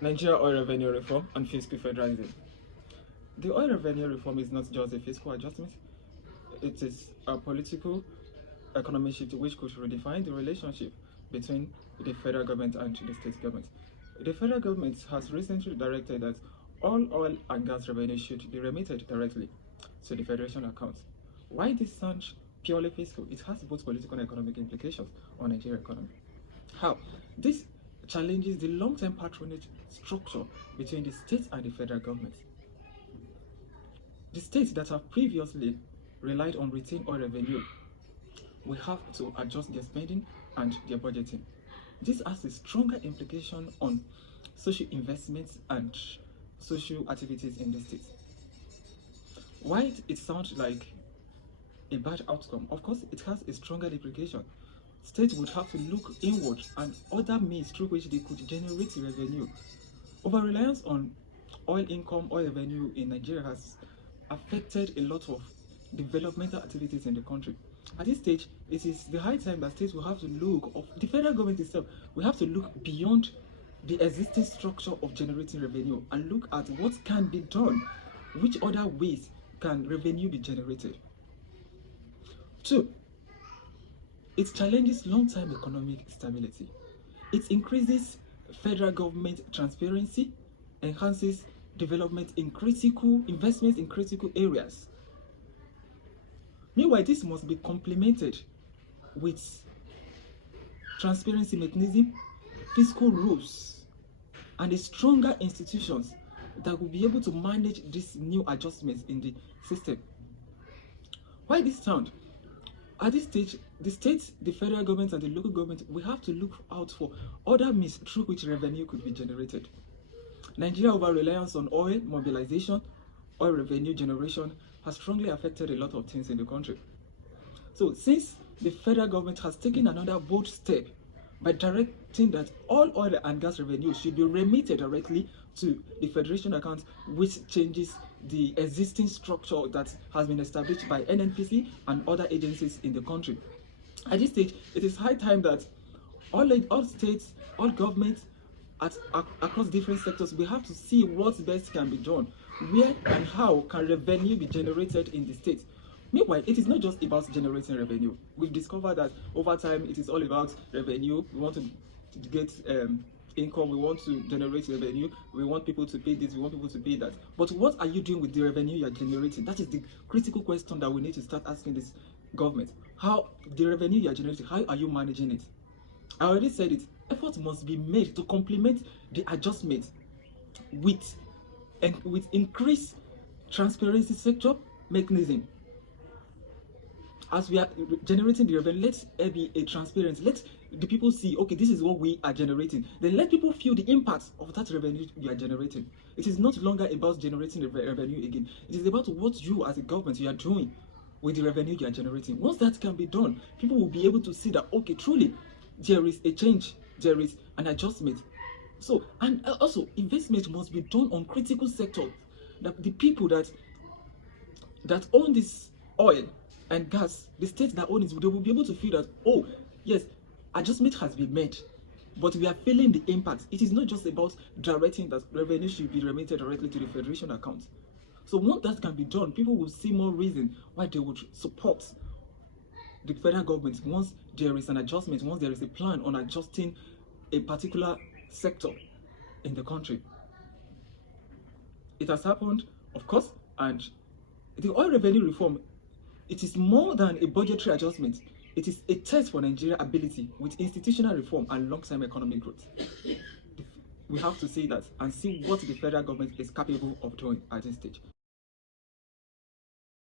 Nigeria oil revenue reform and fiscal federalism. The oil revenue reform is not just a fiscal adjustment, it is a political economic shift which could redefine the relationship between the federal government and the state government. The federal government has recently directed that all oil and gas revenue should be remitted directly to the federation account. Why this sounds purely fiscal? It has both political and economic implications on Nigerian economy. How? This challenges the long-term patronage structure between the state and the federal government. The states that have previously relied on retained oil revenue will have to adjust their spending and their budgeting. This has a stronger implication on social investments and social activities in the state. Why it sounds like a bad outcome? Of course, it has a stronger implication. States would have to look inward and other means through which they could generate revenue. Over-reliance on oil income, oil revenue in Nigeria has affected a lot of developmental activities in the country. At this stage, it is the high time that states will have to look, of the federal government itself, will have to look beyond the existing structure of generating revenue and look at what can be done, which other ways can revenue be generated. 2. It challenges long-term economic stability. It increases federal government transparency, enhances development in critical investments in critical areas. Meanwhile, this must be complemented with transparency mechanism, fiscal rules, and a stronger institutions that will be able to manage these new adjustments in the system. Why this sound? At this stage, the states, the federal government, and the local government will have to look out for other means through which revenue could be generated. Nigeria over-reliance on oil mobilization, oil revenue generation has strongly affected a lot of things in the country. So since the federal government has taken another bold step by directing that all oil and gas revenue should be remitted directly to the federation account, which changes the existing structure that has been established by NNPC and other agencies in the country. At this stage, it is high time that all states, all governments across different sectors, we have to see what best can be done. Where and how can revenue be generated in the state? Meanwhile, it is not just about generating revenue. We've discovered that over time, it is all about revenue. We want to get income, we want to generate revenue, we want people to pay this, we want people to pay that. But what are you doing with the revenue you are generating? That is the critical question that we need to start asking this government. How the revenue you are generating, how are you managing it? I already said it, effort must be made to complement the adjustment with increased transparency sector mechanism. As we are generating the revenue, let there be a transparency. Let the people see, okay, this is what we are generating. Then let people feel the impact of that revenue you are generating. It is not longer about generating the revenue again. It is about what you as a government you are doing with the revenue you are generating. Once that can be done, people will be able to see that, okay, truly, there is a change, there is an adjustment. So, and also, investment must be done on critical sectors. That the people that own this oil and gas, the states that own it, they will be able to feel that, oh, yes, adjustment has been made, but we are feeling the impact. It is not just about directing that revenue should be remitted directly to the federation account. So once that can be done, people will see more reason why they would support the federal government once there is an adjustment, once there is a plan on adjusting a particular sector in the country. It has happened, of course, and the oil revenue reform, it is more than a budgetary adjustment. It is a test for Nigeria's ability with institutional reform and long-term economic growth. We have to see that and see what the federal government is capable of doing at this stage.